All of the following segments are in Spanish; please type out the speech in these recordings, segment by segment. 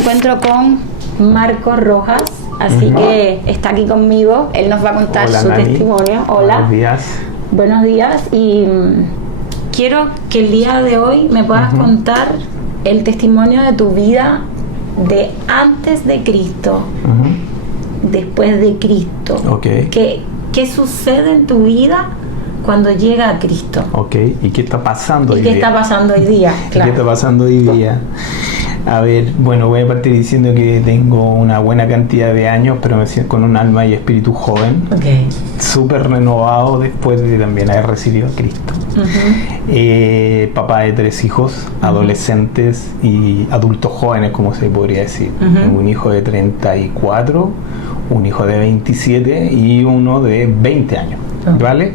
encuentro con Marcos Rojas, así que está aquí conmigo. Él nos va a contar su testimonio. Hola. Buenos días. Buenos días, y quiero que el día de hoy me puedas contar el testimonio de tu vida de antes de Cristo, después de Cristo. Okay. ¿Qué sucede en tu vida cuando llega a Cristo? Okay. ¿Y qué está pasando hoy día? ¿Y qué está pasando hoy día? Claro. ¿Qué está pasando hoy día? A ver, bueno, voy a partir diciendo que tengo una buena cantidad de años, pero me siento con un alma y espíritu joven, súper renovado después de también haber recibido a Cristo. Papá de 3 hijos, adolescentes y adultos jóvenes, como se podría decir. Tengo un hijo de 34, un hijo de 27 y uno de 20 años, ¿vale?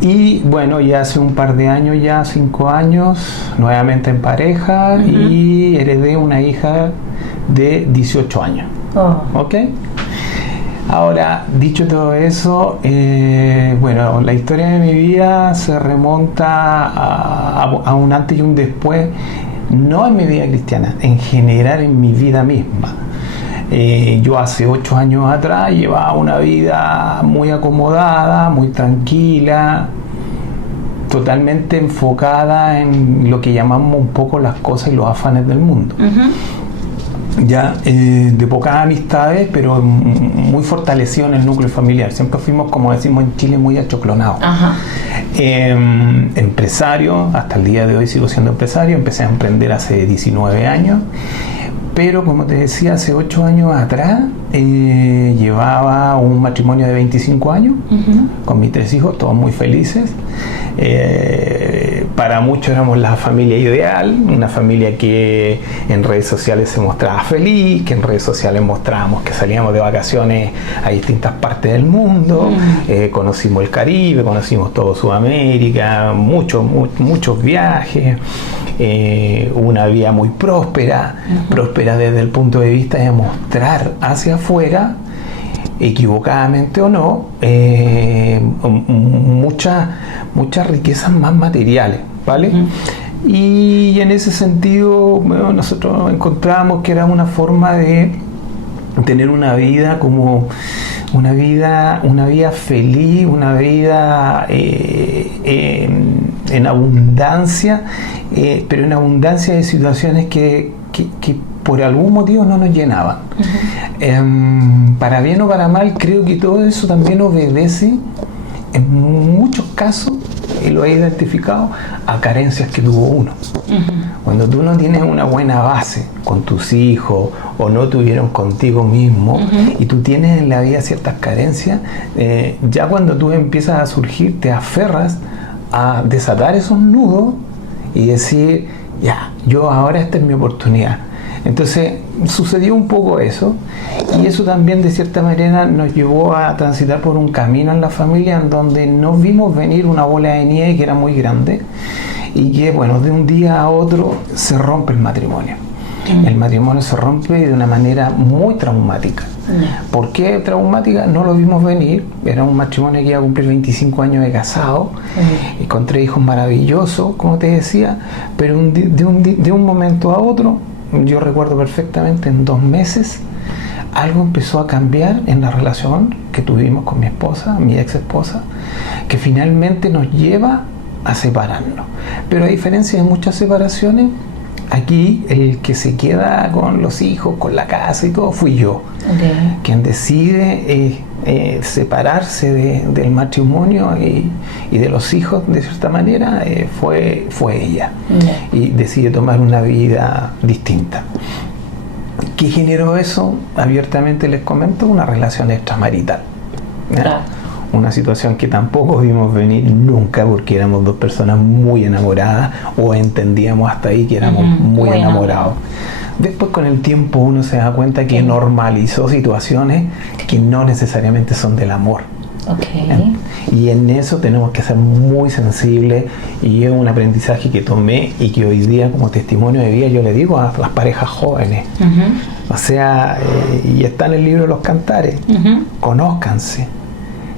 Y bueno, ya hace un par de años, ya 5 años, nuevamente en pareja y heredé una hija de 18 años. ¿Ok? Ahora, dicho todo eso, bueno, la historia de mi vida se remonta a un antes y un después, no en mi vida cristiana, en general en mi vida misma. Yo hace 8 años atrás llevaba una vida muy acomodada, muy tranquila, totalmente enfocada en lo que llamamos un poco las cosas y los afanes del mundo. Ya de pocas amistades, pero muy fortalecido en el núcleo familiar. Siempre fuimos, como decimos en Chile, muy achoclonados. Empresario, hasta el día de hoy sigo siendo empresario. Empecé a emprender hace 19 años. Pero como te decía, hace 8 años atrás llevaba un matrimonio de 25 años con mis 3 hijos, todos muy felices. Para muchos éramos la familia ideal, una familia que en redes sociales se mostraba feliz, que en redes sociales mostrábamos que salíamos de vacaciones a distintas partes del mundo, conocimos el Caribe, conocimos todo Sudamérica, muchos viajes. Una vida muy próspera desde el punto de vista de mostrar hacia afuera, equivocadamente o no, muchas riquezas más materiales, ¿vale? Y en ese sentido, bueno, nosotros encontramos que era una forma de tener una vida como una vida feliz, una vida en abundancia, pero en abundancia de situaciones que por algún motivo no nos llenaban. Para bien o para mal, creo que todo eso también obedece, en muchos casos, y lo he identificado, a carencias que tuvo uno. Cuando tú no tienes una buena base con tus hijos o no tuvieron contigo mismo y tú tienes en la vida ciertas carencias, ya cuando tú empiezas a surgir te aferras a desatar esos nudos y decir, ya, yo ahora esta es mi oportunidad. Entonces sucedió un poco eso, y eso también de cierta manera nos llevó a transitar por un camino en la familia en donde nos vimos venir una bola de nieve que era muy grande y que, bueno, de un día a otro se rompe el matrimonio. El matrimonio se rompe de una manera muy traumática. ¿Por qué traumática? No lo vimos venir. Era un matrimonio que iba a cumplir 25 años de casado y con 3 hijos maravillosos, como te decía, pero de un momento a otro, yo recuerdo perfectamente, en 2 meses algo empezó a cambiar en la relación que tuvimos con mi esposa, mi ex esposa, que finalmente nos lleva a separarnos. Pero a diferencia de muchas separaciones, aquí el que se queda con los hijos, con la casa y todo, fui yo. Quien decide separarse del matrimonio y de los hijos, de cierta manera, fue ella. Y decide tomar una vida distinta. ¿Qué generó eso? Abiertamente les comento, una relación extramarital. Una situación que tampoco vimos venir nunca, porque éramos 2 personas muy enamoradas, o entendíamos hasta ahí que éramos muy enamorados. Después, con el tiempo, uno se da cuenta que normalizó situaciones que no necesariamente son del amor. Y en eso tenemos que ser muy sensibles, y es un aprendizaje que tomé y que hoy día, como testimonio de vida, yo le digo a las parejas jóvenes. O sea, y está en el libro de los Cantares, conózcanse,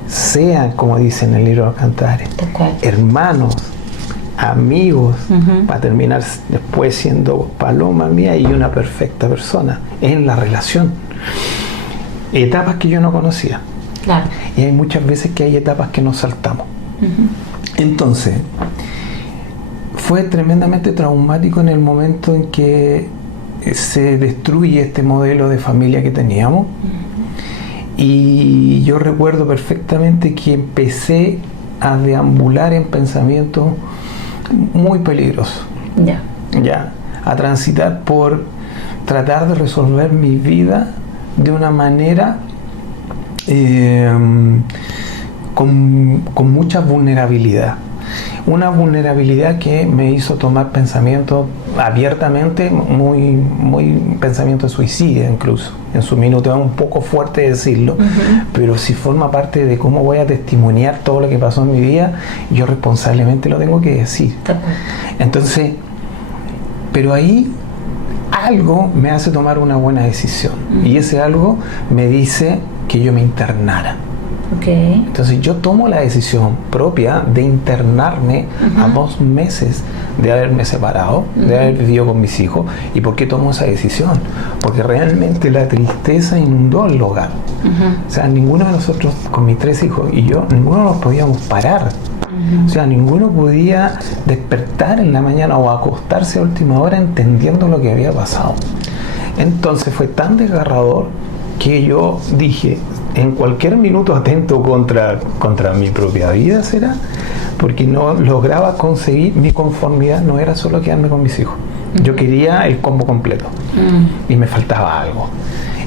sean, como dice en el libro de los Cantares, hermanos, amigos, para terminar después siendo paloma mía y una perfecta persona en la relación. Etapas que yo no conocía. Claro. Y hay muchas veces que hay etapas que nos saltamos. Entonces, fue tremendamente traumático en el momento en que se destruye este modelo de familia que teníamos. Y yo recuerdo perfectamente que empecé a deambular en pensamientos muy peligrosos. Ya, a transitar por tratar de resolver mi vida de una manera con mucha vulnerabilidad. Una vulnerabilidad que me hizo tomar pensamientos abiertamente, muy pensamiento de suicidio incluso. En su minuto es un poco fuerte decirlo, pero si forma parte de cómo voy a testimoniar todo lo que pasó en mi vida, yo responsablemente lo tengo que decir. Entonces, pero ahí algo me hace tomar una buena decisión, y ese algo me dice que yo me internara. Entonces yo tomo la decisión propia de internarme a 2 meses de haberme separado, de haber vivido con mis hijos. ¿Y por qué tomo esa decisión? Porque realmente la tristeza inundó el hogar. O sea, ninguno de nosotros, con mis 3 hijos y yo, ninguno nos podíamos parar. O sea, ninguno podía despertar en la mañana o acostarse a última hora entendiendo lo que había pasado. Entonces fue tan desgarrador que yo dije, en cualquier minuto atento contra mi propia vida será, porque no lograba conseguir mi conformidad, no era solo quedarme con mis hijos. Yo quería el combo completo y me faltaba algo.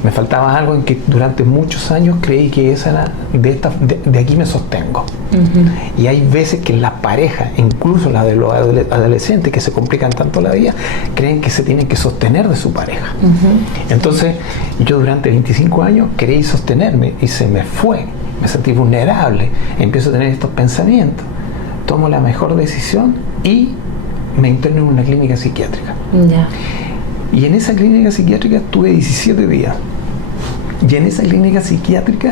Me faltaba algo en que durante muchos años creí que esa era de aquí me sostengo. Y hay veces que las parejas, incluso las de los adolescentes que se complican tanto la vida, creen que se tienen que sostener de su pareja. Entonces yo durante 25 años creí sostenerme y se me fue. Me sentí vulnerable, empiezo a tener estos pensamientos, tomo la mejor decisión y me interno en una clínica psiquiátrica. Y en esa clínica psiquiátrica estuve 17 días. Y en esa clínica psiquiátrica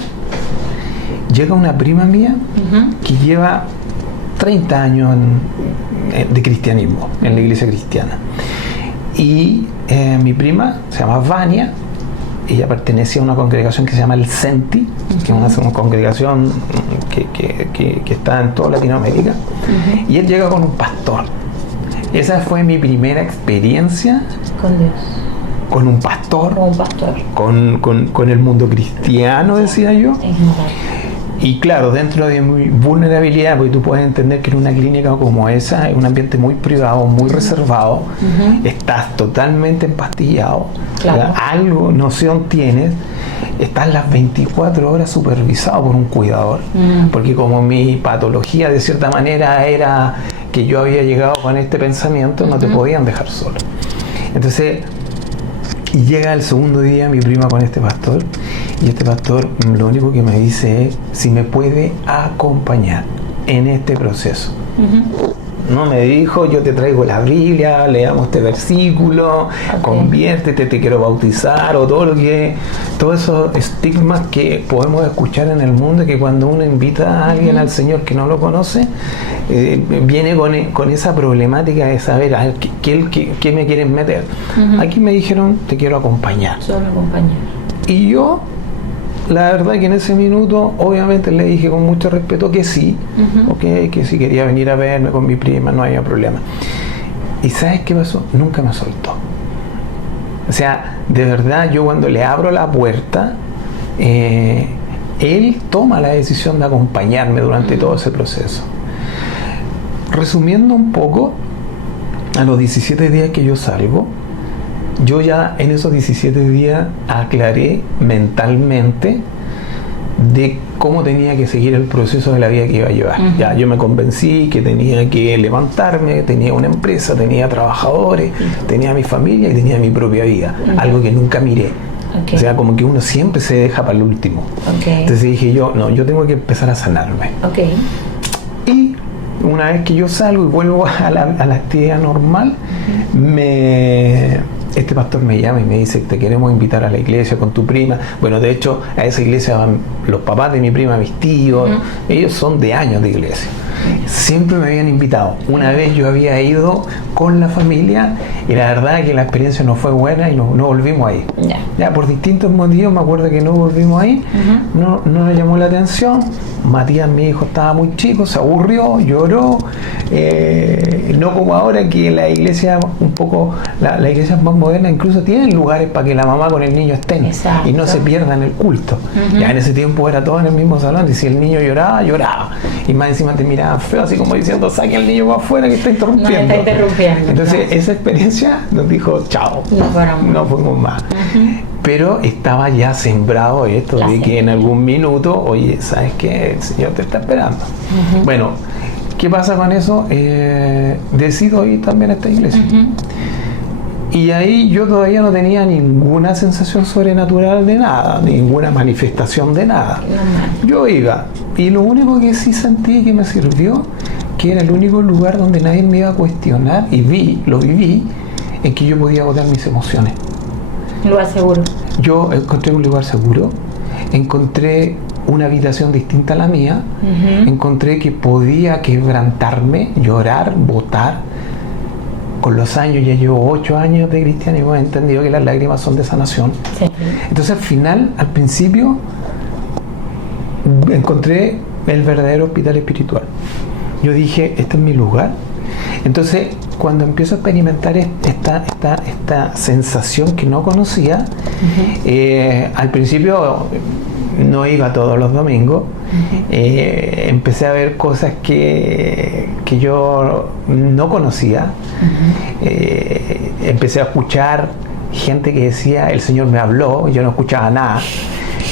llega una prima mía que lleva 30 años de cristianismo en la iglesia cristiana. Y mi prima se llama Vania. Ella pertenecía a una congregación que se llama el Senti, que es una congregación que está en toda Latinoamérica. Y él llega con un pastor. Esa fue mi primera experiencia con Dios, con un pastor, con el mundo cristiano, decía yo. Y claro, dentro de mi vulnerabilidad, porque tú puedes entender que en una clínica como esa, es un ambiente muy privado, muy reservado, estás totalmente empastillado, algo, noción tienes, estás las 24 horas supervisado por un cuidador, porque como mi patología de cierta manera era que yo había llegado con este pensamiento, no te podían dejar solo. Entonces, y llega el segundo día mi prima con este pastor, y este pastor lo único que me dice es si me puede acompañar en este proceso. No me dijo, yo te traigo la Biblia, leamos este versículo, conviértete, te quiero bautizar, o todos esos estigmas que podemos escuchar en el mundo, que cuando uno invita a alguien al Señor que no lo conoce, viene con esa problemática de saber qué me quieren meter. Aquí me dijeron, te quiero acompañar. Solo acompañar. Y yo, la verdad que en ese minuto, obviamente le dije con mucho respeto que sí, que si quería venir a verme con mi prima, no había problema. ¿Y sabes qué pasó? Nunca me soltó. O sea, de verdad, yo cuando le abro la puerta, él toma la decisión de acompañarme durante todo ese proceso. Resumiendo un poco, a los 17 días que yo salgo, yo ya en esos 17 días aclaré mentalmente de cómo tenía que seguir el proceso de la vida que iba a llevar. Ya yo me convencí que tenía que levantarme, tenía una empresa, tenía trabajadores, tenía mi familia y tenía mi propia vida, algo que nunca miré. O sea, como que uno siempre se deja para el último. Entonces dije yo, no, yo tengo que empezar a sanarme. Y una vez que yo salgo y vuelvo a la actividad normal, este pastor me llama y me dice: te queremos invitar a la iglesia con tu prima. Bueno, de hecho, a esa iglesia van los papás de mi prima, mis tíos, ellos son de años de iglesia. Siempre me habían invitado. Una vez yo había ido con la familia y la verdad que la experiencia no fue buena y no volvimos ahí. Ya por distintos motivos, me acuerdo que no volvimos ahí. No nos llamó la atención. Matías, mi hijo, estaba muy chico, se aburrió, lloró. No como ahora que la iglesia un poco, la iglesia más moderna incluso tienen lugares para que la mamá con el niño estén. Exacto. Y no se pierdan el culto. Ya en ese tiempo era todo en el mismo salón y si el niño lloraba, lloraba. Y más encima te miraban feo, así como diciendo: saque al niño para afuera que está interrumpiendo. Entonces esa experiencia nos dijo: chao, no fuimos más. Pero estaba ya sembrado esto de que en algún minuto, oye, ¿sabes qué? El Señor te está esperando. Bueno, ¿qué pasa con eso? Decido ir también a esta iglesia. Y ahí yo todavía no tenía ninguna sensación sobrenatural de nada, ninguna manifestación de nada. Yo iba, y lo único que sí sentí que me sirvió, que era el único lugar donde nadie me iba a cuestionar, y lo viví, en que yo podía botar mis emociones. Lugar seguro. Yo encontré un lugar seguro, encontré una habitación distinta a la mía, encontré que podía quebrantarme, llorar, botar. Con los años, ya llevo 8 años de cristianismo, he entendido que las lágrimas son de sanación. Sí. Entonces al principio, encontré el verdadero hospital espiritual. Yo dije: este es mi lugar. Entonces, cuando empiezo a experimentar esta sensación que no conocía, al principio no iba todos los domingos, empecé a ver cosas que yo no conocía, empecé a escuchar gente que decía: el Señor me habló, yo no escuchaba nada.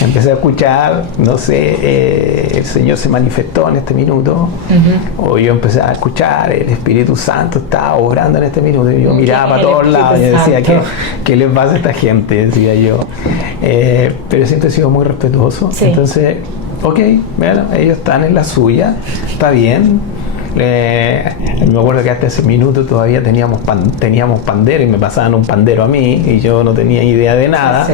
Empecé a escuchar, no sé, el Señor se manifestó en este minuto, o yo empecé a escuchar, el Espíritu Santo estaba obrando en este minuto, y yo miraba para todos lados y decía: ¿qué les pasa a esta gente? Decía yo. Pero siempre he sido muy respetuoso. Sí. Entonces, ok, bueno, ellos están en la suya, está bien. Me acuerdo que hasta ese minuto todavía teníamos pandero y me pasaban un pandero a mí y yo no tenía idea de nada. Sí.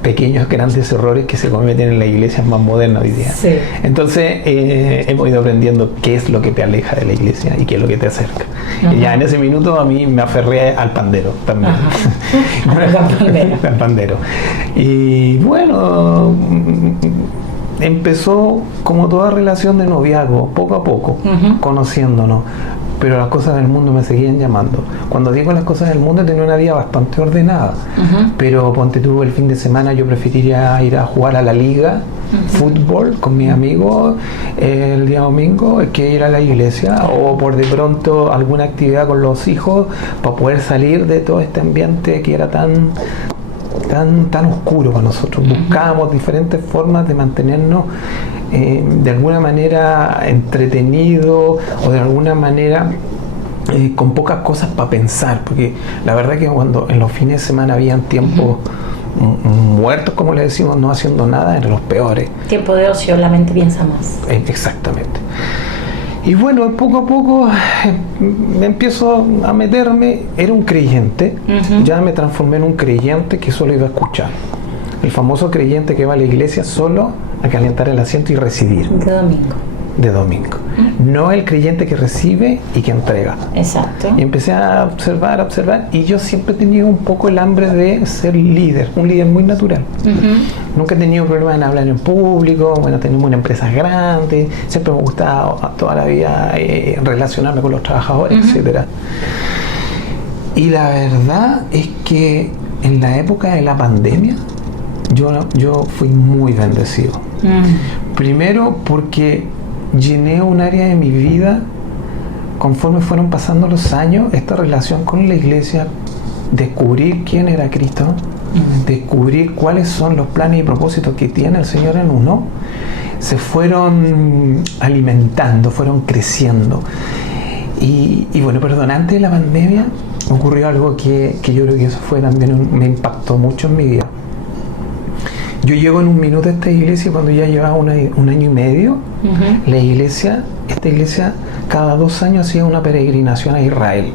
Pequeños grandes errores que se cometen en la iglesia más moderna hoy día. Sí. Entonces hemos ido aprendiendo qué es lo que te aleja de la iglesia y qué es lo que te acerca. Y ya en ese minuto a mí me aferré al pandero también. Al pandero. Y bueno, empezó como toda relación de noviazgo, poco a poco, conociéndonos, pero las cosas del mundo me seguían llamando. Cuando digo las cosas del mundo, tenía una vida bastante ordenada, pero ponte tú, el fin de semana yo preferiría ir a jugar a la liga, fútbol con mis amigos el día domingo, que ir a la iglesia, o por de pronto alguna actividad con los hijos para poder salir de todo este ambiente que era tan oscuro para nosotros. Buscábamos diferentes formas de mantenernos de alguna manera entretenidos o de alguna manera con pocas cosas para pensar, porque la verdad que cuando en los fines de semana habían tiempos muertos, como le decimos, no haciendo nada, eran los peores. Tiempo de ocio, la mente piensa más. Exactamente. Y bueno, poco a poco me empiezo a meterme. Era un creyente, ya me transformé en un creyente que solo iba a escuchar. El famoso creyente que va a la iglesia solo a calentar el asiento y recibir. De domingo. No el creyente que recibe y que entrega. Exacto. Y empecé a observar, y yo siempre he tenido un poco el hambre de ser líder, un líder muy natural. Nunca he tenido problemas en hablar en público. Bueno, tenemos una empresa grande, siempre me ha gustado toda la vida relacionarme con los trabajadores, etcétera. Y la verdad es que en la época de la pandemia yo fui muy bendecido. Primero porque llené un área de mi vida, conforme fueron pasando los años, esta relación con la iglesia, descubrir quién era Cristo, descubrir cuáles son los planes y propósitos que tiene el Señor en uno, se fueron alimentando, fueron creciendo. Y bueno, perdón, antes de la pandemia ocurrió algo que yo creo que eso fue también me impactó mucho en mi vida. Yo llego en un minuto a esta iglesia cuando ya llevaba un año y medio. Esta iglesia cada 2 años hacía una peregrinación a Israel.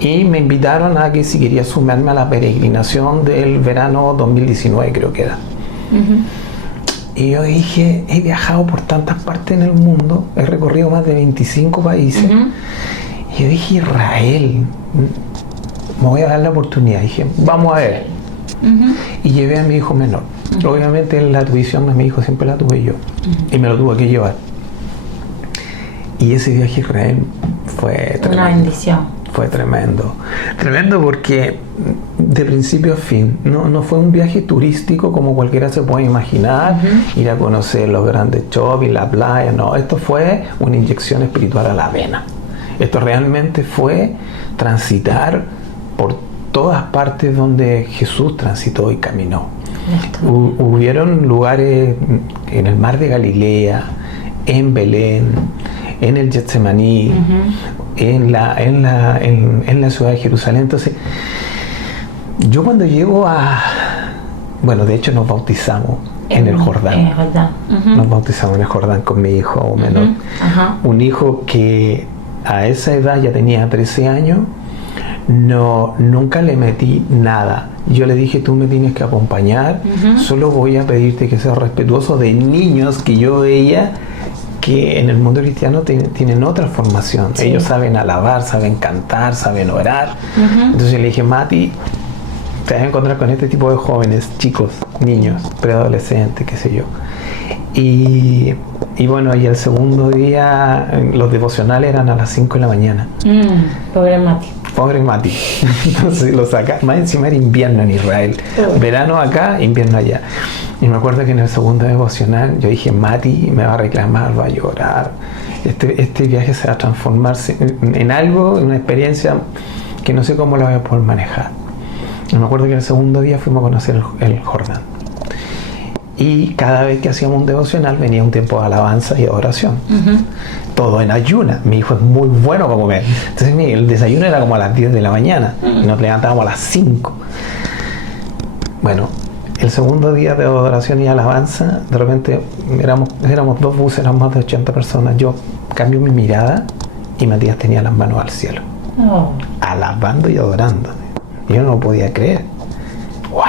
y me invitaron a que si quería sumarme a la peregrinación del verano 2019, creo que era. Y yo dije, he viajado por tantas partes en el mundo, he recorrido más de 25 países, y yo dije, Israel, me voy a dar la oportunidad. Dije, vamos a ver. Y llevé a mi hijo menor. Obviamente la tuición de mi hijo siempre la tuve yo, y me lo tuve que llevar. Y ese viaje a Israel fue tremendo. Una bendición. Fue tremendo. Tremendo porque de principio a fin no fue un viaje turístico como cualquiera se puede imaginar, ir a conocer los grandes shopping, la playa. No, esto fue una inyección espiritual a la vena. Esto realmente fue transitar por todas partes donde Jesús transitó y caminó. Hubieron lugares en el mar de Galilea, en Belén, en el Getsemaní, en la ciudad de Jerusalén. Entonces, yo cuando llego bueno, de hecho nos bautizamos en el Jordán. Nos bautizamos en el Jordán con mi hijo menor. Un hijo que a esa edad ya tenía 13 años. Nunca le metí nada. Yo le dije, tú me tienes que acompañar, solo voy a pedirte que seas respetuoso de niños que yo veía que en el mundo cristiano tienen otra formación. Sí. Ellos saben alabar, saben cantar, saben orar. Entonces le dije, Mati, te vas a encontrar con este tipo de jóvenes, chicos, niños, preadolescentes, qué sé yo. Y bueno, y el segundo día los devocionales eran a las 5 de la mañana. Pobre Mati. Pobre Mati. Entonces lo saca. Más encima era invierno en Israel. Verano acá, invierno allá. Y me acuerdo que en el segundo devocional yo dije, Mati me va a reclamar, va a llorar. Este viaje se va a transformarse en algo, en una experiencia que no sé cómo la voy a poder manejar. Y me acuerdo que el segundo día fuimos a conocer el Jordán. Y cada vez que hacíamos un devocional venía un tiempo de alabanza y adoración. Todo en ayuna. Mi hijo es muy bueno para comer. Entonces el desayuno era como a las 10 de la mañana. Y nos levantábamos a las 5. Bueno, el segundo día de adoración y alabanza, de repente éramos 2 buses, éramos más de 80 personas. Yo cambio mi mirada y Matías tenía las manos al cielo. Alabando y adorando. Yo no lo podía creer. ¡Wow!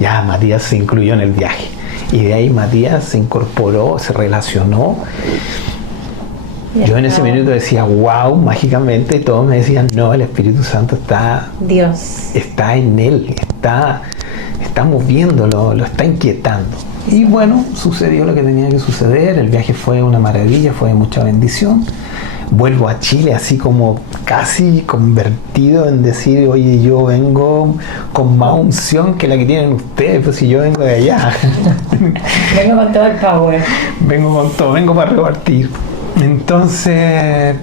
Ya Matías se incluyó en el viaje. Y de ahí Matías se incorporó, se relacionó. Yo en ese minuto decía, wow, mágicamente, y todos me decían, no, el Espíritu Santo está en él, está moviéndolo, lo está inquietando. Y bueno, sucedió lo que tenía que suceder, el viaje fue una maravilla, fue de mucha bendición. Vuelvo a Chile así como casi convertido en decir, oye, yo vengo con más unción que la que tienen ustedes, pues si yo vengo de allá. Vengo con todo el power. Vengo con todo, vengo para repartir. Entonces,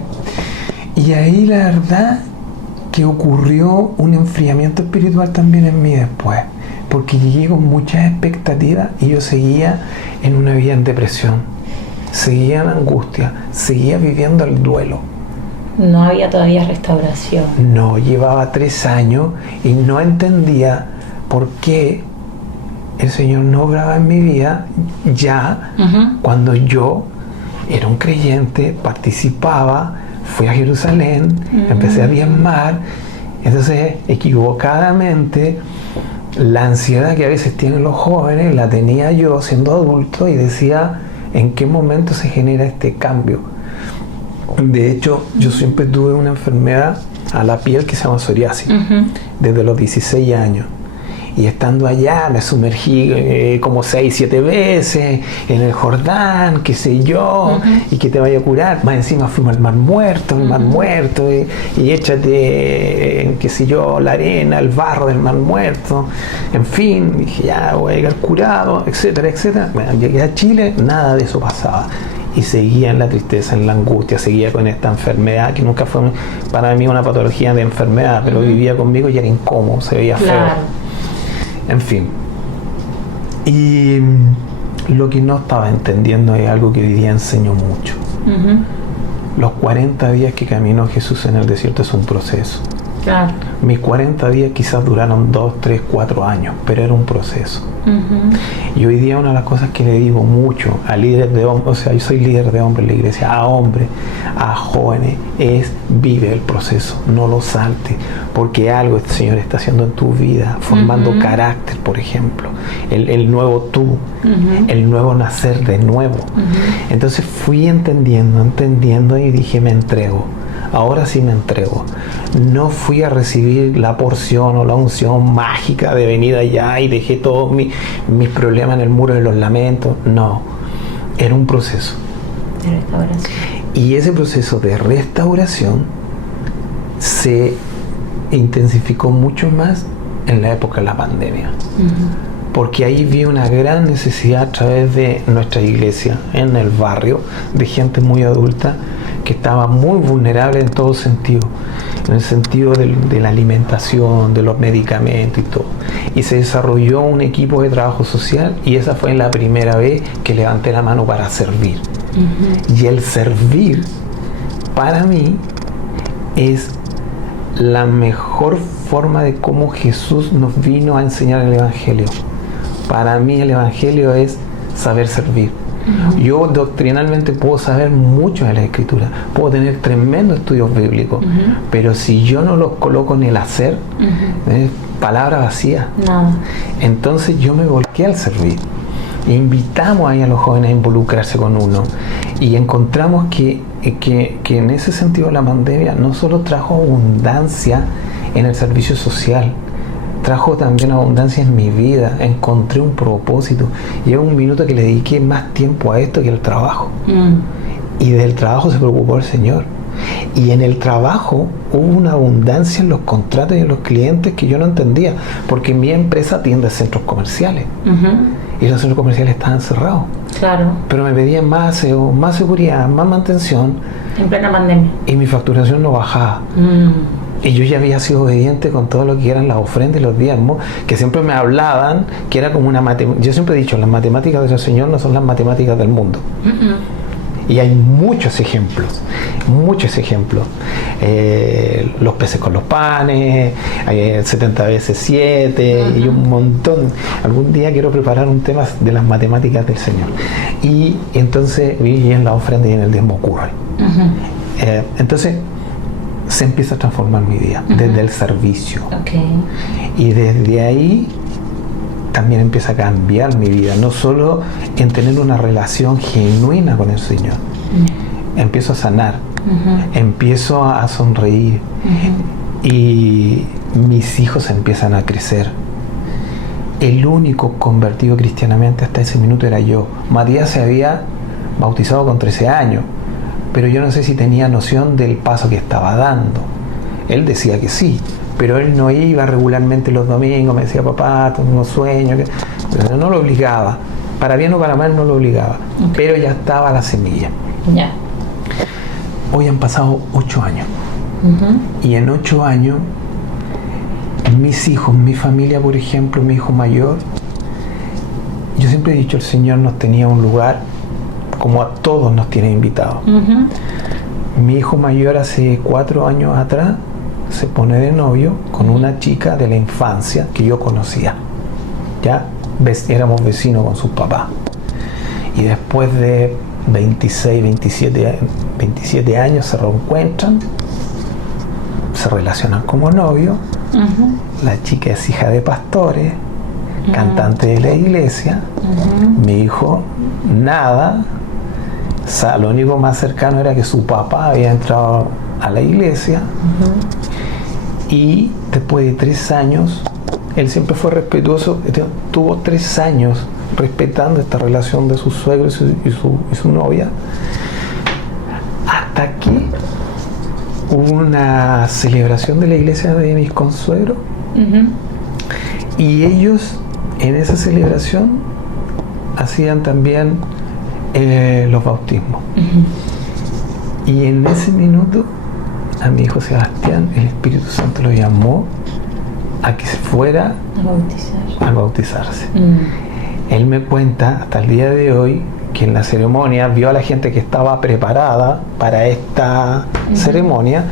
y ahí la verdad que ocurrió un enfriamiento espiritual también en mí después, porque llegué con muchas expectativas y yo seguía en una vida en depresión, seguía en angustia, seguía viviendo el duelo. No había todavía restauración. No, llevaba 3 años y no entendía por qué el Señor no obraba en mi vida ya cuando yo era un creyente, participaba, fui a Jerusalén, empecé a diezmar. Entonces, equivocadamente, la ansiedad que a veces tienen los jóvenes la tenía yo siendo adulto y decía, ¿en qué momento se genera este cambio? De hecho, yo siempre tuve una enfermedad a la piel que se llama psoriasis, desde los 16 años. Y estando allá me sumergí como 6, 7 veces en el Jordán, qué sé yo, y que te vaya a curar. Más encima fuimos al Mar Muerto, y échate, qué sé yo, la arena, el barro del Mar Muerto. En fin, dije, ya voy a llegar curado, etcétera, etcétera. Bueno, llegué a Chile, nada de eso pasaba. Y seguía en la tristeza, en la angustia, seguía con esta enfermedad que nunca fue para mí una patología de enfermedad, pero vivía conmigo y era incómodo, se veía feo. En fin, y lo que no estaba entendiendo es algo que hoy día enseño mucho. Los 40 días que caminó Jesús en el desierto es un proceso. Claro. Mis 40 días quizás duraron 2, 3, 4 años, pero era un proceso. Y hoy día una de las cosas que le digo mucho a líderes de hombres, o sea, yo soy líder de hombres en la iglesia, a hombres, a jóvenes, es vive el proceso, no lo saltes, porque algo el Señor está haciendo en tu vida, formando carácter, por ejemplo, el nuevo tú, el nuevo nacer de nuevo. Entonces fui entendiendo y dije, me entrego. Ahora sí me entrego. No fui a recibir la porción o la unción mágica de venir allá y dejé todos mis problemas en el muro de los lamentos. No, era un proceso. De restauración. Y ese proceso de restauración se intensificó mucho más en la época de la pandemia. Porque ahí vi una gran necesidad a través de nuestra iglesia, en el barrio, de gente muy adulta que estaba muy vulnerable en todo sentido, en el sentido de la alimentación, de los medicamentos y todo. Y se desarrolló un equipo de trabajo social y esa fue la primera vez que levanté la mano para servir. Y el servir, para mí, es la mejor forma de cómo Jesús nos vino a enseñar el Evangelio. Para mí el Evangelio es saber servir. Yo doctrinalmente puedo saber mucho de la Escritura, puedo tener tremendos estudios bíblicos, pero si yo no los coloco en el hacer, es palabra vacía. No. Entonces yo me volqué al servir. Invitamos ahí a los jóvenes a involucrarse con uno y encontramos que en ese sentido la pandemia no solo trajo abundancia en el servicio social, trajo también abundancia en mi vida. Encontré un propósito. Llegó un minuto que le dediqué más tiempo a esto que al trabajo. Y del trabajo se preocupó el Señor. Y en el trabajo hubo una abundancia en los contratos y en los clientes que yo no entendía, porque mi empresa atiende centros comerciales. Y los centros comerciales estaban cerrados. Claro. Pero me pedían más aseo, más seguridad, más mantención. En plena pandemia. Y mi facturación no bajaba. Y yo ya había sido obediente con todo lo que eran las ofrendas y los diezmos, que siempre me hablaban, que era como una matemática. Yo siempre he dicho, las matemáticas del Señor no son las matemáticas del mundo. Y hay muchos ejemplos. Los peces con los panes, 70 veces 7 y un montón. Algún día quiero preparar un tema de las matemáticas del Señor. Y entonces, y en la ofrenda y en el diezmo ocurre. Entonces, se empieza a transformar mi vida desde el servicio. Y desde ahí también empieza a cambiar mi vida, no solo en tener una relación genuina con el Señor. Empiezo a sanar, empiezo a sonreír y mis hijos empiezan a crecer. El único convertido cristianamente hasta ese minuto era yo. Matías se había bautizado con 13 años, pero yo no sé si tenía noción del paso que estaba dando. Él decía que sí, pero él no iba regularmente los domingos, me decía, papá, tengo sueño, pero no lo obligaba. Para bien o para mal no lo obligaba, pero ya estaba la semilla. Hoy han pasado 8 años. Y en 8 años, mis hijos, mi familia, por ejemplo, mi hijo mayor, yo siempre he dicho, el Señor nos tenía un lugar como a todos nos tiene invitados. Mi hijo mayor hace 4 años atrás se pone de novio con una chica de la infancia que yo conocía. Ya éramos vecinos con sus papás. Y después de 26, 27 años se reencuentran, se relacionan como novios. La chica es hija de pastores, cantante de la iglesia. Mi hijo, nada. O sea, lo único más cercano era que su papá había entrado a la iglesia. Y después de 3 años, él siempre fue respetuoso, tuvo 3 años respetando esta relación de su suegro y su novia, hasta que hubo una celebración de la iglesia de mis consuegros. Y ellos en esa celebración hacían también los bautismos. Y en ese minuto a mi hijo Sebastián el Espíritu Santo lo llamó a que se fuera a bautizarse. Él me cuenta hasta el día de hoy que en la ceremonia vio a la gente que estaba preparada para esta ceremonia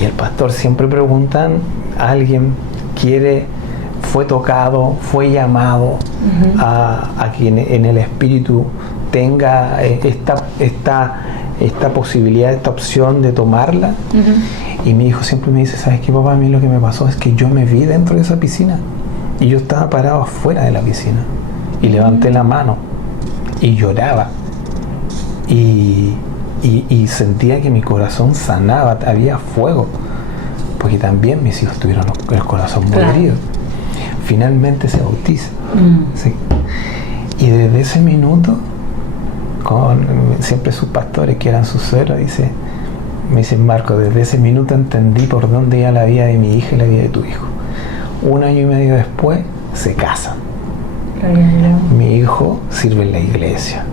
Y el pastor siempre preguntan, alguien fue tocado, fue llamado a quien en el espíritu tenga esta posibilidad, esta opción de tomarla. Y mi hijo siempre me dice, ¿sabes qué, papá? A mí lo que me pasó es que yo me vi dentro de esa piscina y yo estaba parado afuera de la piscina y levanté la mano y lloraba y sentía que mi corazón sanaba, había fuego, porque también mis hijos tuvieron el corazón muy herido. Finalmente se bautiza. ¿Sí? Y desde ese minuto, siempre sus pastores, que eran sus suegros, me dicen, Marco, desde ese minuto entendí por dónde iba la vida de mi hija y la vida de tu hijo. 1 año y medio después se casan. Mi hijo sirve en la iglesia.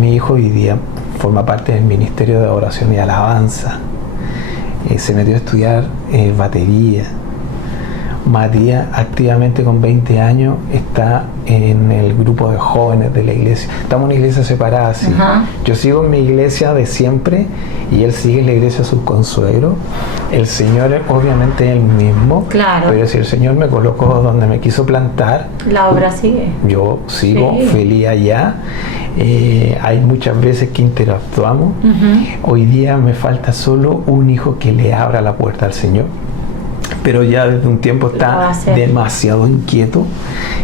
Mi hijo hoy día forma parte del Ministerio de Adoración y Alabanza. Se metió a estudiar batería. Matías, activamente con 20 años, está en el grupo de jóvenes de la iglesia. Estamos en una iglesia separada, sí. Yo sigo en mi iglesia de siempre y él sigue en la iglesia de su consuegro. El Señor obviamente es el mismo, pero si el Señor me colocó donde me quiso plantar, la obra sigue. Yo sigo feliz allá. Hay muchas veces que interactuamos. Hoy día me falta solo un hijo que le abra la puerta al Señor, pero ya desde un tiempo está demasiado inquieto.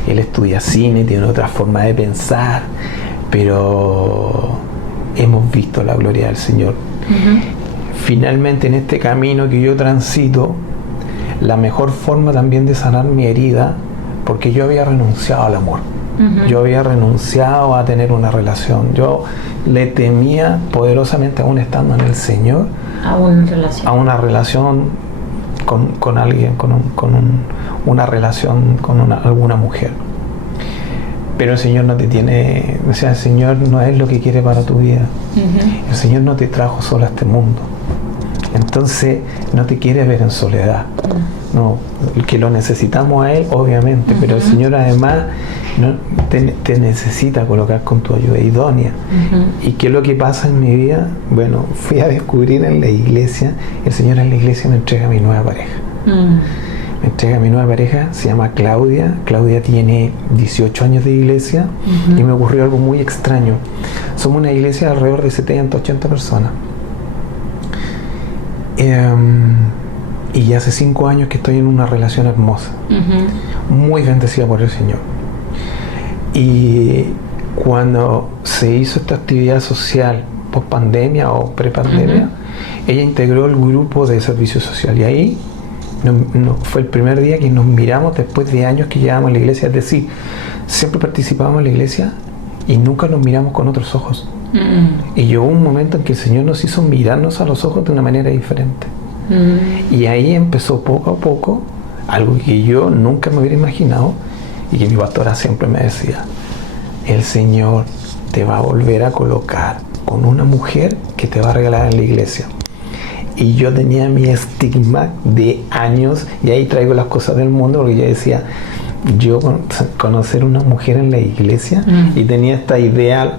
Él estudia cine, tiene otra forma de pensar, pero hemos visto la gloria del Señor. Finalmente, en este camino que yo transito, la mejor forma también de sanar mi herida, porque yo había renunciado al amor. Yo había renunciado a tener una relación. Yo le temía poderosamente, aún estando en el Señor, a una relación con alguien, una relación con alguna mujer. Pero el Señor no te tiene, o sea, el Señor no es lo que quiere para tu vida. El Señor no te trajo solo a este mundo. Entonces no te quiere ver en soledad. No, que lo necesitamos a Él, obviamente, pero el Señor además te necesita colocar con tu ayuda idónea. ¿Y qué es lo que pasa en mi vida? Bueno, fui a descubrir en la iglesia, el Señor en la iglesia me entrega a mi nueva pareja. Me entrega a mi nueva pareja, se llama Claudia. Claudia tiene 18 años de iglesia y me ocurrió algo muy extraño. Somos una iglesia de alrededor de 70, 80 personas. Y hace 5 años que estoy en una relación hermosa, muy bendecida por el Señor. Y cuando se hizo esta actividad social post pandemia o pre pandemia, ella integró el grupo de servicio social y ahí fue el primer día que nos miramos después de años que llevábamos en la iglesia. Es decir, siempre participábamos en la iglesia y nunca nos miramos con otros ojos. Y llegó un momento en que el Señor nos hizo mirarnos a los ojos de una manera diferente. Y ahí empezó poco a poco algo que yo nunca me hubiera imaginado y que mi pastora siempre me decía: el Señor te va a volver a colocar con una mujer que te va a regalar en la iglesia. Y yo tenía mi estigma de años, y ahí traigo las cosas del mundo, porque yo decía, yo conocer una mujer en la iglesia, y tenía esta idea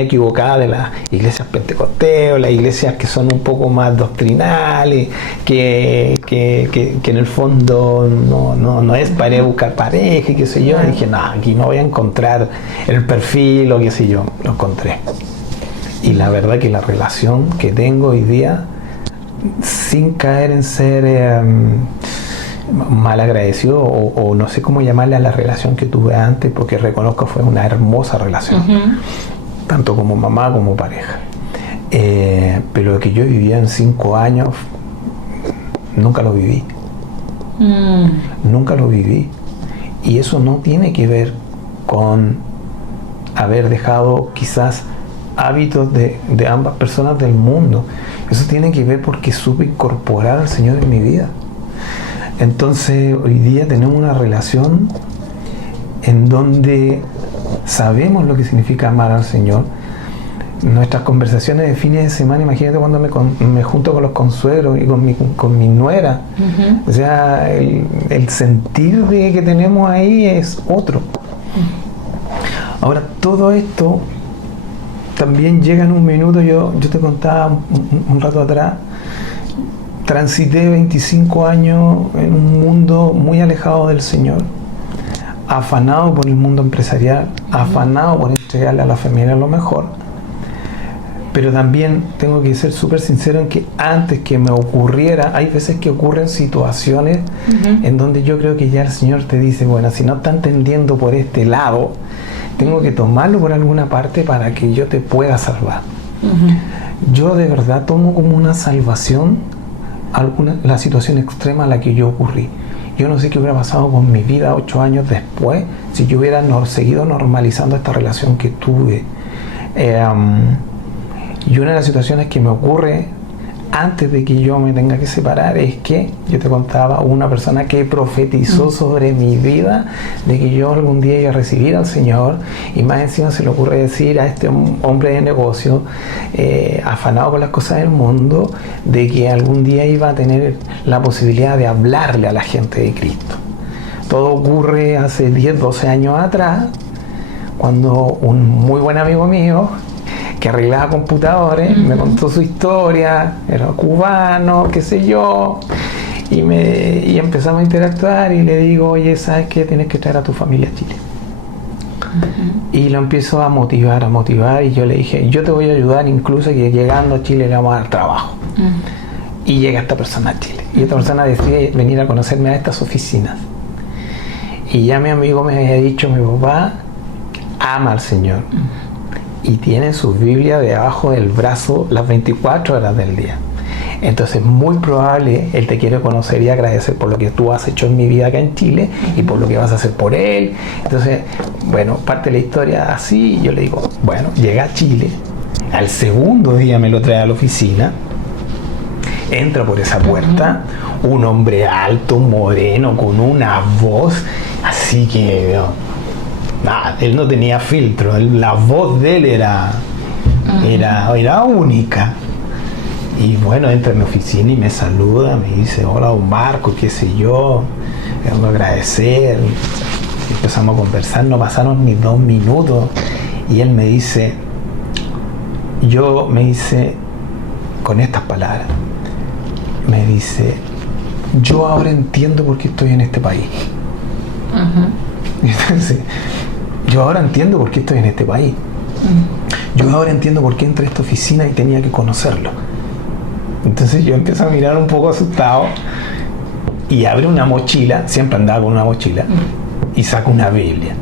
equivocada de las iglesias pentecostés o las iglesias que son un poco más doctrinales, que en el fondo no es para ir a buscar pareja y qué sé yo. Y dije, no, aquí no voy a encontrar el perfil o qué sé yo. Lo encontré. Y la verdad que la relación que tengo hoy día, sin caer en ser mal agradecido o no sé cómo llamarle a la relación que tuve antes, porque reconozco fue una hermosa relación, tanto como mamá como pareja, pero lo que yo vivía en 5 años nunca lo viví. Nunca lo viví, y eso no tiene que ver con haber dejado quizás hábitos de ambas personas del mundo. Eso tiene que ver porque supe incorporar al Señor en mi vida. Entonces hoy día tenemos una relación en donde sabemos lo que significa amar al Señor. Nuestras conversaciones de fines de semana, imagínate cuando me junto con los consuegros y con mi nuera, o sea, el sentir que tenemos ahí es otro. Ahora, todo esto también llega en un minuto. Yo te contaba un rato atrás, transité 25 años en un mundo muy alejado del Señor, afanado por el mundo empresarial, afanado por entregarle a la familia lo mejor. Pero también tengo que ser súper sincero en que antes que me ocurriera, hay veces que ocurren situaciones en donde yo creo que ya el Señor te dice, bueno, si no está entendiendo por este lado, tengo que tomarlo por alguna parte para que yo te pueda salvar. Yo de verdad tomo como una salvación la situación extrema a la que yo ocurrí. Yo no sé qué hubiera pasado con mi vida 8 años después si yo hubiera seguido normalizando esta relación que tuve. Y una de las situaciones que me ocurre antes de que yo me tenga que separar es que yo te contaba una persona que profetizó sobre mi vida de que yo algún día iba a recibir al Señor, y más encima se le ocurre decir a este hombre de negocio afanado con las cosas del mundo de que algún día iba a tener la posibilidad de hablarle a la gente de Cristo. Todo ocurre hace 10, 12 años atrás, cuando un muy buen amigo mío que arreglaba computadores, me contó su historia, era cubano, qué sé yo, y empezamos a interactuar y le digo, oye, ¿sabes qué? Tienes que traer a tu familia a Chile. Y lo empiezo a motivar, y yo le dije, yo te voy a ayudar, incluso que llegando a Chile le vamos a dar trabajo. Y llega esta persona a Chile, y esta persona decide venir a conocerme a estas oficinas. Y ya mi amigo me había dicho, mi papá ama al Señor. Y tiene su Biblia debajo del brazo las 24 horas del día. Entonces, muy probable él te quiere conocer y agradecer por lo que tú has hecho en mi vida acá en Chile y por lo que vas a hacer por él. Entonces, bueno, parte de la historia así. Yo le digo, bueno, llega a Chile. Al segundo día me lo trae a la oficina. Entra por esa puerta un hombre alto, moreno, con una voz así que... él no tenía filtro, la voz de él era única. Y bueno, entra en mi oficina y me saluda, me dice, hola don Marco, qué sé yo, vengo a agradecer. Y empezamos a conversar, no pasaron ni 2 minutos y él me dice con estas palabras, me dice, yo ahora entiendo por qué estoy en este país. Entonces, yo ahora entiendo por qué estoy en este país. Yo ahora entiendo por qué entré a esta oficina y tenía que conocerlo. Entonces yo empiezo a mirar un poco asustado y abre una mochila, siempre andaba con una mochila, y saca una Biblia.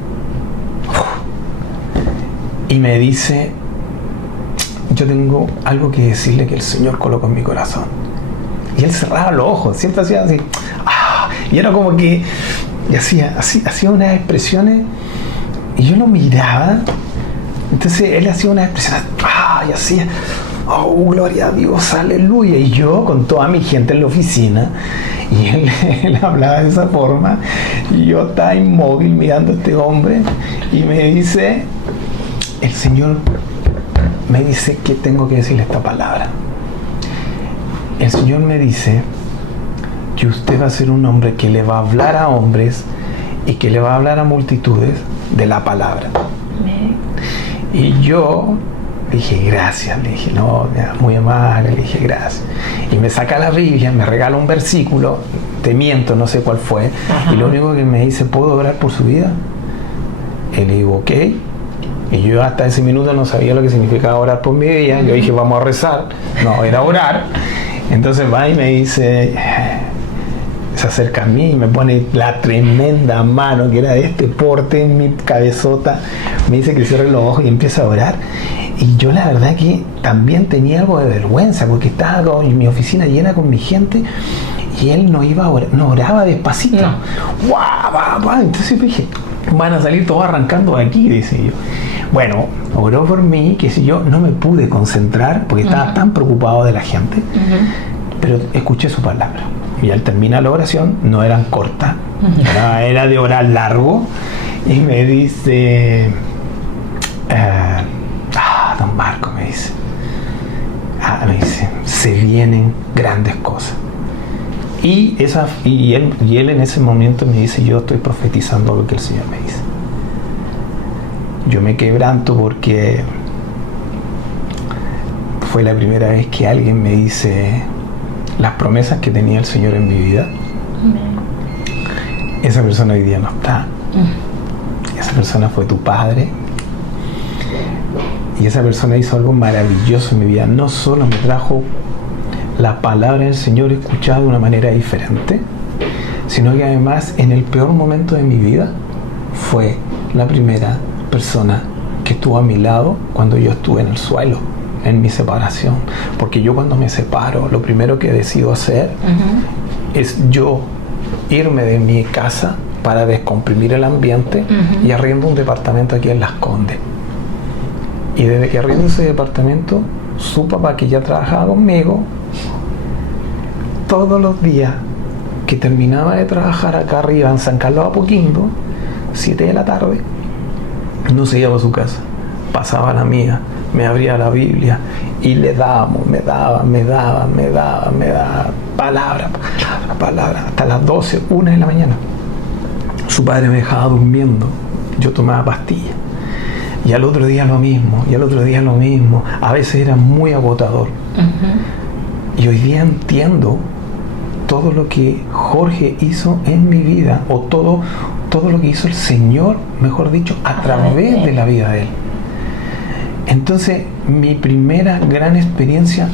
Y me dice, yo tengo algo que decirle que el Señor colocó en mi corazón. Y él cerraba los ojos, siempre hacía así. Y era como que hacía unas expresiones y yo lo miraba. Entonces él hacía unas expresiones y hacía, oh, gloria a Dios, aleluya. Y yo con toda mi gente en la oficina, y él hablaba de esa forma, y yo estaba inmóvil mirando a este hombre, y me dice, el Señor me dice que tengo que decirle esta palabra. El Señor me dice que usted va a ser un hombre que le va a hablar a hombres y que le va a hablar a multitudes de la palabra. Y yo dije, gracias, le dije, no, muy amable, le dije, gracias. Y me saca la Biblia, me regala un versículo, te miento, no sé cuál fue, y lo único que me dice, ¿puedo orar por su vida? Y le digo, ok. Y yo hasta ese minuto no sabía lo que significaba orar por mi vida. Yo dije, vamos a rezar. No, era orar. Entonces va y me dice, se acerca a mí y me pone la tremenda mano que era de este porte en mi cabezota, me dice que cierre los ojos y empieza a orar. Y yo la verdad que también tenía algo de vergüenza, porque estaba en mi oficina llena con mi gente y él no iba a orar, no oraba despacito. Entonces dije, van a salir todos arrancando de aquí, dice yo. Bueno, oró por mí, que si yo no me pude concentrar porque estaba tan preocupado de la gente, pero escuché su palabra. Y al terminar la oración, no eran cortas, era de orar largo, y me dice, don Marco, me dice, se vienen grandes cosas. Y él en ese momento me dice, yo estoy profetizando lo que el Señor me dice. Yo me quebranto porque fue la primera vez que alguien me dice las promesas que tenía el Señor en mi vida, esa persona hoy día no está. Esa persona fue tu padre. Y esa persona hizo algo maravilloso en mi vida. No solo me trajo la palabra del Señor escuchada de una manera diferente, sino que además en el peor momento de mi vida fue la primera persona que estuvo a mi lado cuando yo estuve en el suelo, en mi separación. Porque yo cuando me separo, lo primero que decido hacer es yo irme de mi casa para descomprimir el ambiente y arriendo un departamento aquí en Las Condes. Y desde que arriendo ese departamento, su papá, que ya trabajaba conmigo, todos los días que terminaba de trabajar acá arriba en San Carlos Apoquindo, 7 de la tarde, no se iba a su casa, pasaba a la mía, me abría la Biblia y me daba palabra, hasta las 12, 1 de la mañana. Su padre me dejaba durmiendo, yo tomaba pastillas. Y al otro día lo mismo, A veces era muy agotador. Y hoy día entiendo todo lo que Jorge hizo en mi vida, o todo lo que hizo el Señor, mejor dicho, a través de la vida de él. Entonces, mi primera gran experiencia,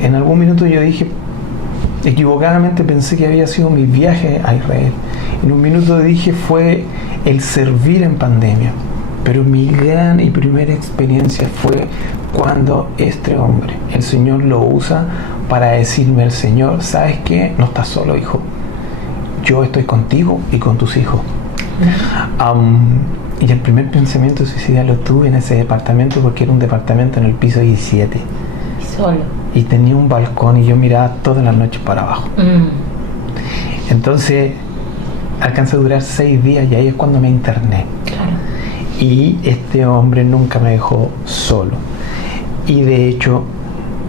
en algún minuto yo dije, equivocadamente pensé que había sido mi viaje a Israel. En un minuto dije, fue el servir en pandemia. Pero mi gran y primera experiencia fue cuando este hombre, el Señor lo usa para decirme el Señor, ¿sabes qué? No estás solo, hijo. Yo estoy contigo y con tus hijos. Y el primer pensamiento suicidas lo tuve en ese departamento, porque era un departamento en el piso 17. Solo. Y tenía un balcón y yo miraba todas las noches para abajo. Entonces, alcanza a durar 6 días y ahí es cuando me interné. Claro. Y este hombre nunca me dejó solo. Y de hecho,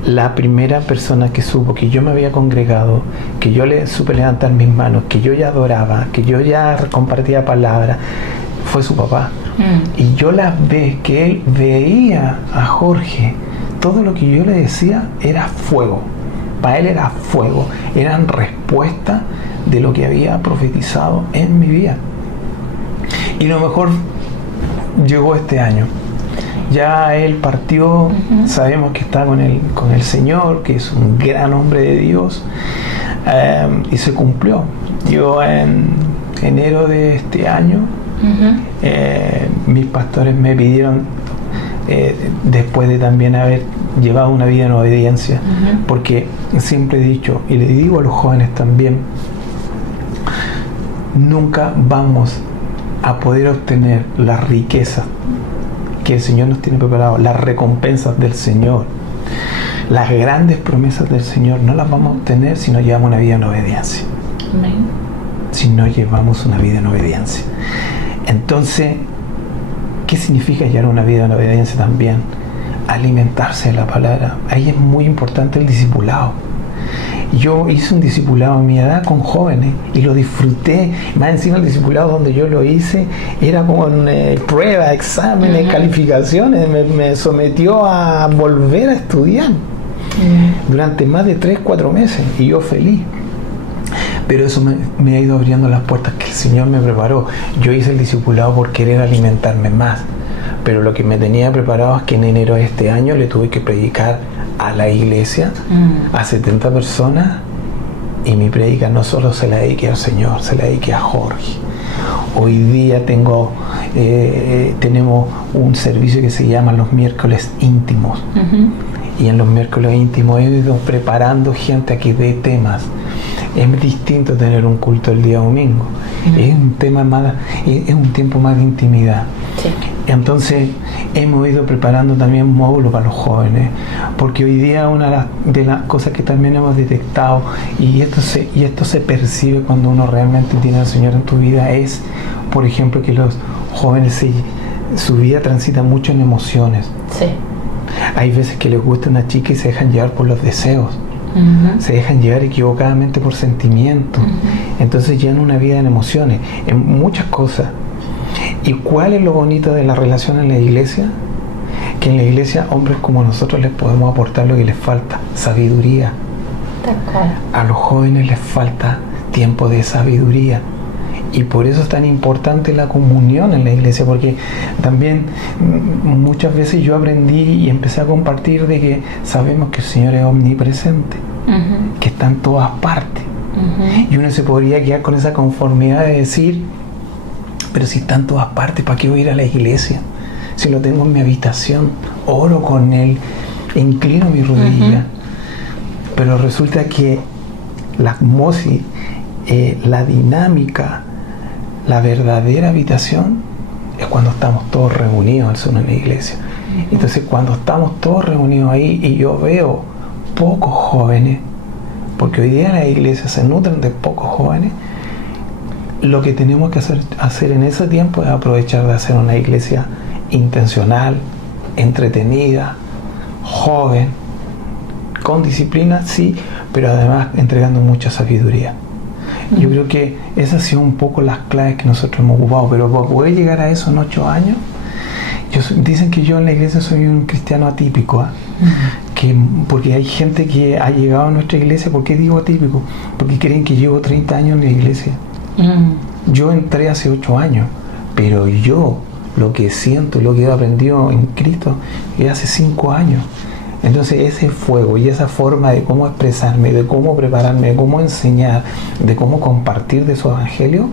la primera persona que supo que yo me había congregado, que yo le supe levantar mis manos, que yo ya adoraba, que yo ya compartía palabras, fue su papá. Y yo las veces que él veía a Jorge, todo lo que yo le decía era fuego. Para él era fuego. Eran respuestas de lo que había profetizado en mi vida. Y lo mejor llegó este año. Ya él partió, sabemos que está con el Señor, que es un gran hombre de Dios, y se cumplió. Yo en enero de este año, mis pastores me pidieron, después de también haber llevado una vida en obediencia, porque siempre he dicho, y le digo a los jóvenes también, nunca vamos a poder obtener las riquezas que el Señor nos tiene preparado, las recompensas del Señor, las grandes promesas del Señor, no las vamos a obtener si no llevamos una vida en obediencia. Amén. Si no llevamos una vida en obediencia. Entonces, ¿qué significa llevar una vida en obediencia también? Alimentarse de la palabra. Ahí es muy importante el discipulado. Yo hice un discipulado a mi edad con jóvenes y lo disfruté. Más encima el discipulado donde yo lo hice era con pruebas, exámenes, calificaciones. Me sometió a volver a estudiar durante más de 3-4 meses y yo feliz. Pero eso me ha ido abriendo las puertas que el Señor me preparó. Yo hice el discipulado por querer alimentarme más. Pero lo que me tenía preparado es que en enero de este año le tuve que predicar a la iglesia, a 70 personas, y mi predica no solo se la dediqué al Señor, se la dediqué a Jorge. Hoy día tenemos un servicio que se llama los miércoles íntimos, y en los miércoles íntimos he ido preparando gente aquí de temas. Es distinto tener un culto el día domingo, es un tiempo más de intimidad. Sí. Entonces hemos ido preparando también módulos para los jóvenes, porque hoy día una de las cosas que también hemos detectado, y esto se percibe cuando uno realmente tiene al Señor en tu vida, es, por ejemplo, que los jóvenes su vida transita mucho en emociones. Sí. Hay veces que les gusta una chica y se dejan llevar por los deseos. Se dejan llevar equivocadamente por sentimientos. Entonces llevan una vida en emociones, en muchas cosas. ¿Y cuál es lo bonito de la relación en la iglesia? Que en la iglesia hombres como nosotros les podemos aportar lo que les falta: sabiduría, A los jóvenes les falta tiempo de sabiduría. Y por eso es tan importante la comunión en la iglesia, porque también muchas veces yo aprendí y empecé a compartir de que sabemos que el Señor es omnipresente, que está en todas partes. Y uno se podría quedar con esa conformidad de decir, pero si está en todas partes, ¿para qué voy a ir a la iglesia? Si lo tengo en mi habitación, oro con Él, inclino mi rodilla. Pero resulta que la osmosis, la dinámica, la verdadera habitación es cuando estamos todos reunidos al seno de la iglesia. Entonces, cuando estamos todos reunidos ahí y yo veo pocos jóvenes, porque hoy día las iglesias se nutren de pocos jóvenes, lo que tenemos que hacer en ese tiempo es aprovechar de hacer una iglesia intencional, entretenida, joven, con disciplina, sí, pero además entregando mucha sabiduría. Yo creo que esas han sido un poco las claves que nosotros hemos ocupado, pero para poder llegar a eso en 8 años, dicen que yo en la iglesia soy un cristiano atípico, porque hay gente que ha llegado a nuestra iglesia. ¿Por qué digo atípico? Porque creen que llevo 30 años en la iglesia. Yo entré hace 8 años, pero yo lo que siento, lo que he aprendido en Cristo es hace 5 años. Entonces ese fuego y esa forma de cómo expresarme, de cómo prepararme, de cómo enseñar, de cómo compartir de su evangelio,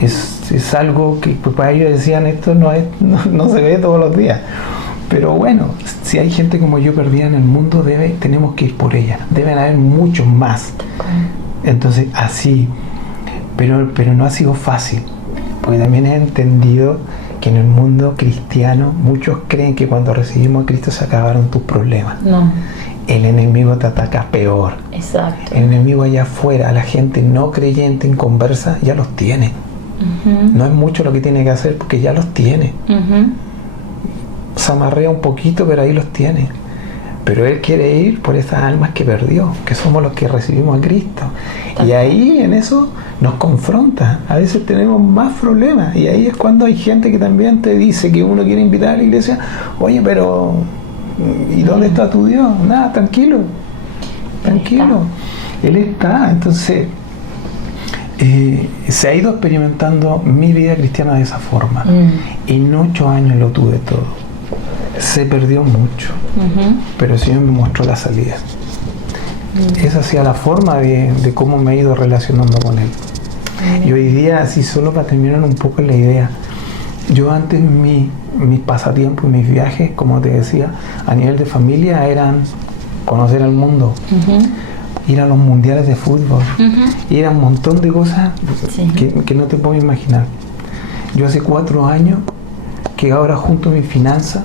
es algo que pues, para ellos decían, esto no se ve todos los días. Pero bueno, si hay gente como yo perdida en el mundo, tenemos que ir por ella. Deben haber muchos más. Entonces así, pero no ha sido fácil, porque también he entendido que en el mundo cristiano muchos creen que cuando recibimos a Cristo se acabaron tus problemas. No. El enemigo te ataca peor. Exacto. El enemigo allá afuera, la gente no creyente, inconversa, ya los tiene. No es mucho lo que tiene que hacer porque ya los tiene. Se amarrea un poquito, pero ahí los tiene. Pero él quiere ir por esas almas que perdió, que somos los que recibimos a Cristo. Y ahí en eso nos confronta. A veces tenemos más problemas. Y ahí es cuando hay gente que también te dice que uno quiere invitar a la iglesia. Oye, pero ¿y dónde está tu Dios? Nada, tranquilo. Tranquilo. Él está. Entonces, se ha ido experimentando mi vida cristiana de esa forma. Y en 8 años lo tuve todo. Se perdió mucho, pero el Señor me mostró la salida. Esa ha sido la forma de cómo me he ido relacionando con Él. Y hoy día, así solo para terminar un poco la idea, yo antes mis pasatiempos y mis viajes, como te decía, a nivel de familia eran conocer al mundo, ir a los mundiales de fútbol, ir a un montón de cosas que no te puedo imaginar. Yo hace 4 años que ahora junto mis finanzas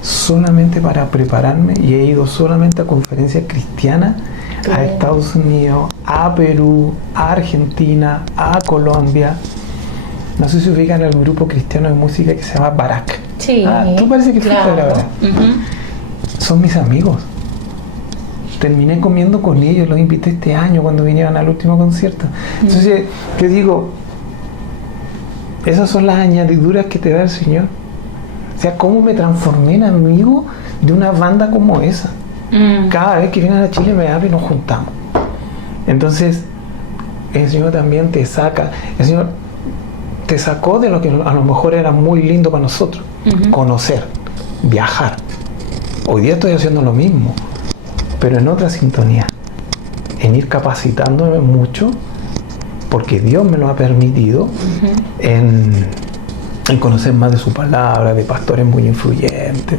solamente para prepararme y he ido solamente a conferencias cristianas a Estados Unidos, a Perú, a Argentina, a Colombia. No sé si ubican el grupo cristiano de música que se llama Barak. Sí, tú parece que fuiste a la verdad. Son mis amigos. Terminé comiendo con ellos, los invité este año cuando vinieron al último concierto. Entonces, yo digo, esas son las añadiduras que te da el Señor. O sea, cómo me transformé en amigo de una banda como esa. Cada vez que vienen a Chile me hablan y nos juntamos. Entonces, el Señor también te saca, el Señor te sacó de lo que a lo mejor era muy lindo para nosotros. Conocer, viajar. Hoy día estoy haciendo lo mismo, pero en otra sintonía. En ir capacitándome mucho, porque Dios me lo ha permitido, en conocer más de su palabra, de pastores muy influyentes.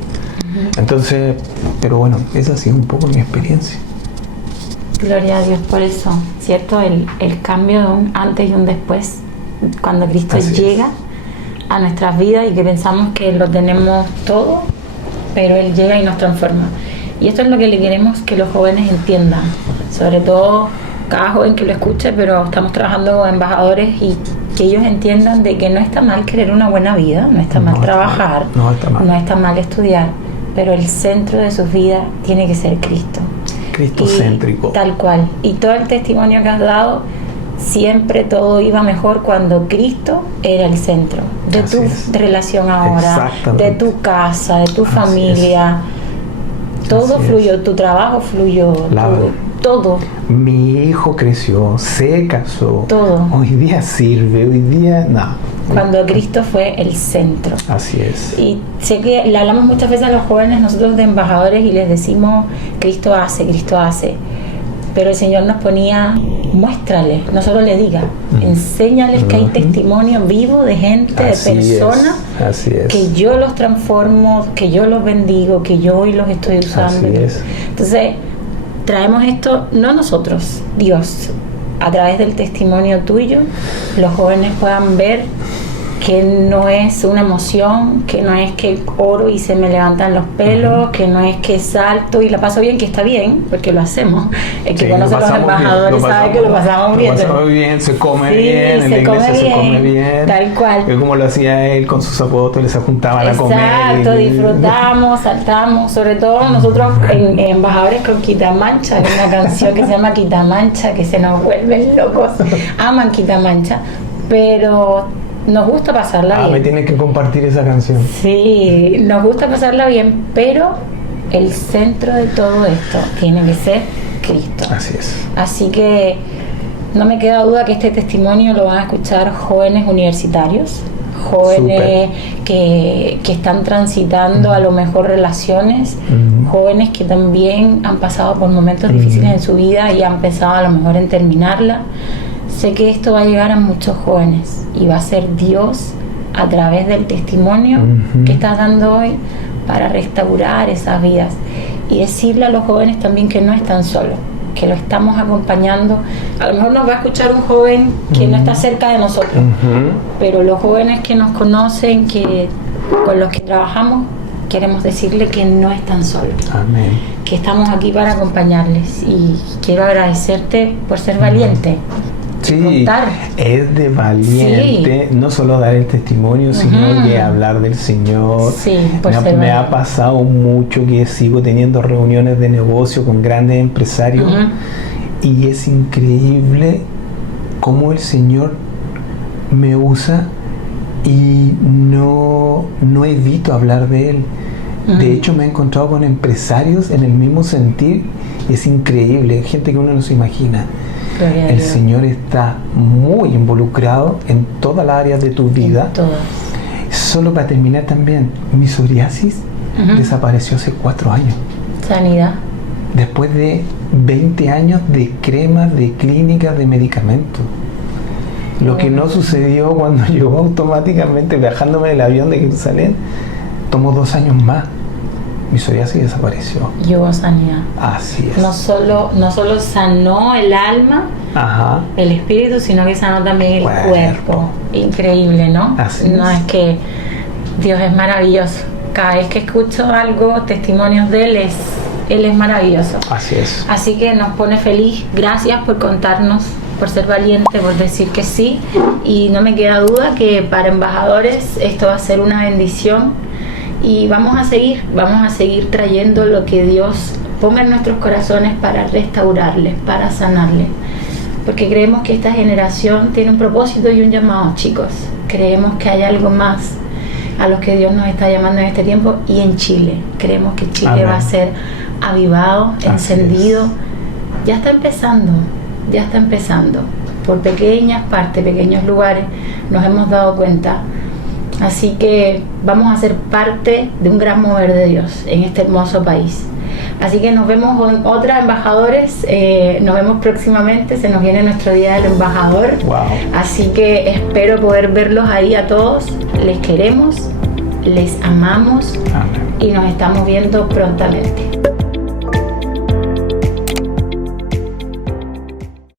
Entonces, pero bueno, esa ha sido un poco mi experiencia. Gloria a Dios por eso, ¿cierto? El cambio de un antes y un después, cuando Cristo llega a nuestras vidas y que pensamos que lo tenemos todo, pero Él llega y nos transforma. Y esto es lo que le queremos que los jóvenes entiendan, sobre todo cada joven que lo escuche, pero estamos trabajando embajadores y que ellos entiendan de que no está mal querer una buena vida, no está mal trabajar, no está mal estudiar, pero el centro de sus vidas tiene que ser Cristo. Cristocéntrico. Tal cual. Y todo el testimonio que has dado, siempre todo iba mejor cuando Cristo era el centro de tu relación ahora, de tu casa, de tu familia. Todo fluyó, tu trabajo fluyó, todo. Mi hijo creció, se casó. Todo. Hoy día sirve, hoy día no. Cuando Cristo fue el centro. Así es. Y sé que le hablamos muchas veces a los jóvenes, nosotros de embajadores, y les decimos, Cristo hace, Cristo hace. Pero el Señor nos ponía, muéstrale, no solo le diga, enséñales que hay testimonio vivo de gente, Así de personas, Así es. que yo los transformo, que yo los bendigo, que yo hoy los estoy usando. Así es. Entonces, traemos esto, no nosotros, Dios, a través del testimonio tuyo, los jóvenes puedan ver que no es una emoción, que no es que oro y se me levantan los pelos, que no es que salto y la paso bien, que está bien, porque lo hacemos. El que conoce a los embajadores sabe que lo pasamos bien. Lo pasamos bien, se come sí, bien, en la iglesia se come bien. Tal cual. Es como lo hacía él con sus apóstoles, se juntaban a comer. Exacto, disfrutamos, saltamos, sobre todo nosotros en embajadores con Quitamancha, hay una canción que se llama Quitamancha, que se nos vuelven locos, aman Quitamancha, pero nos gusta pasarla bien. Me tienen que compartir esa canción. Sí, nos gusta pasarla bien, pero el centro de todo esto tiene que ser Cristo. Así es. Así que no me queda duda que este testimonio lo van a escuchar jóvenes universitarios, jóvenes que están transitando a lo mejor relaciones, jóvenes que también han pasado por momentos difíciles en su vida y han pensado a lo mejor en terminarla. Sé que esto va a llegar a muchos jóvenes y va a ser Dios a través del testimonio que estás dando hoy para restaurar esas vidas y decirle a los jóvenes también que no están solos, que lo estamos acompañando. A lo mejor nos va a escuchar un joven que no está cerca de nosotros, pero los jóvenes que nos conocen, que con los que trabajamos, queremos decirle que no están solos. Amén. Que estamos aquí para acompañarles y quiero agradecerte por ser valiente. Sí, es de valiente, no solo dar el testimonio, sino de hablar del Señor. Sí, me ha pasado mucho que sigo teniendo reuniones de negocio con grandes empresarios y es increíble cómo el Señor me usa y no evito hablar de Él. De hecho, me he encontrado con empresarios en el mismo sentir y es increíble, gente que uno no se imagina. El Señor está muy involucrado en todas las áreas de tu vida. Solo para terminar también, mi psoriasis desapareció hace 4 años. Sanidad. Después de 20 años de cremas, de clínicas, de medicamentos. Lo que no sucedió cuando llegó automáticamente viajándome en el avión de Jerusalén, tomó 2 años más. Mi psoriasis desapareció. Y hubo sanidad. Así es. No solo sanó el alma, el espíritu, sino que sanó también el cuerpo. Increíble, ¿no? Así no es que Dios es maravilloso. Cada vez que escucho algo, testimonios de Él es maravilloso. Así es. Así que nos pone feliz. Gracias por contarnos, por ser valiente, por decir que sí. Y no me queda duda que para embajadores esto va a ser una bendición. Y vamos a seguir trayendo lo que Dios ponga en nuestros corazones para restaurarles, para sanarles. Porque creemos que esta generación tiene un propósito y un llamado, chicos. Creemos que hay algo más a los que Dios nos está llamando en este tiempo y en Chile. Creemos que Chile va a ser avivado, encendido. Ya está empezando. Por pequeñas partes, pequeños lugares, nos hemos dado cuenta. Así que vamos a ser parte de un gran mover de Dios en este hermoso país. Así que nos vemos con otras embajadores, nos vemos próximamente, se nos viene nuestro Día del Embajador. Así que espero poder verlos ahí a todos. Les queremos, les amamos y nos estamos viendo prontamente.